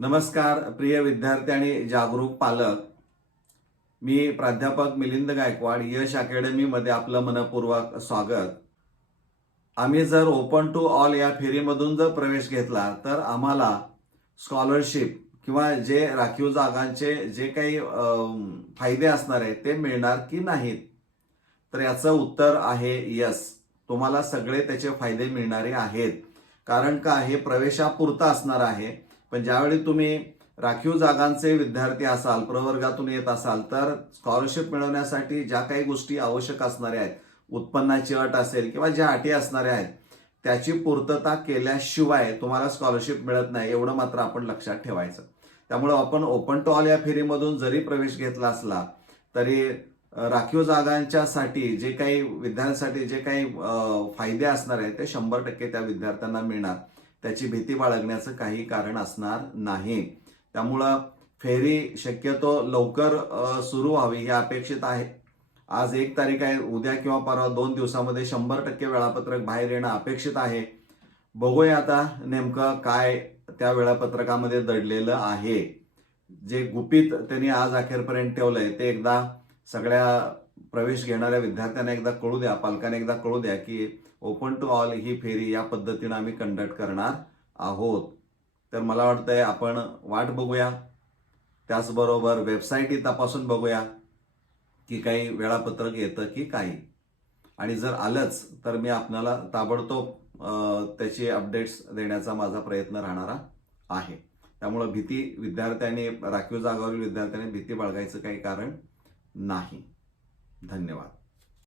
नमस्कार प्रिय विद्यार्थी आणि जागरूक पालक. मी प्राध्यापक मिलिंद गायकवाड, यश अकॅडमीमध्ये आपलं मनपूर्वक स्वागत. आम्ही जर ओपन टू ऑल या फेरीमधून जर प्रवेश घेतला तर आम्हाला स्कॉलरशिप किंवा जे राखीव जागांचे जे काही फायदे असणार आहेत ते मिळणार की नाहीत? तर याचं उत्तर आहे यस. तुम्हाला सगळे त्याचे फायदे मिळणारे आहेत. कारण का, हे प्रवेशापुरतं असणार आहे. पण ज्यावेळी तुम्ही राखीव जागांचे विद्यार्थी असाल, प्रवर्गातून येत असाल, तर स्कॉलरशिप मिळवण्यासाठी ज्या काही गोष्टी आवश्यक असणाऱ्या आहेत, उत्पन्नाची अट असेल किंवा ज्या अटी असणाऱ्या आहेत, त्याची पूर्तता केल्याशिवाय तुम्हाला स्कॉलरशिप मिळत नाही, एवढं मात्र आपण लक्षात ठेवायचं. त्यामुळे आपण ओपन टू ऑल या फेरीमधून जरी प्रवेश घेतला असला तरी राखीव जागांच्यासाठी जे काही विद्यार्थ्यांसाठी जे काही फायदे असणार आहेत ते 100% त्या विद्यार्थ्यांना मिळणार. त्याची भीती बाळगण्याचं काही कारण असणार नाही. त्यामुळं फेरी शक्यतो लवकर सुरू व्हावी हे अपेक्षित आहे. आज 1 तारीख आहे. उद्या किंवा परवा 2 दिवसामध्ये 100% वेळापत्रक बाहेर येणं अपेक्षित आहे. बघूया आता नेमकं काय त्या वेळापत्रकामध्ये दडलेलं आहे. जे गुपित त्यांनी आज अखेरपर्यंत ठेवलंय ते एकदा सगळ्या प्रवेश घेणाऱ्या विद्यार्थ्यांना एकदा कळू द्या, पालकांना एकदा कळू द्या की ओपन टू ऑल ही फेरी या पद्धतीनं आम्ही कंडक्ट करणार आहोत. तर मला वाटतंय आपण वाट बघूया. त्याचबरोबर वेबसाईटही तपासून बघूया की काही वेळापत्रक येतं की काही. आणि जर आलंच तर मी आपल्याला ताबडतोब त्याची अपडेट्स देण्याचा माझा प्रयत्न राहणारा आहे. त्यामुळं विद्यार्थ्यांनी राखीव जागावरील विद्यार्थ्यांनी भीती बाळगायचं काही कारण नाही. धन्यवाद.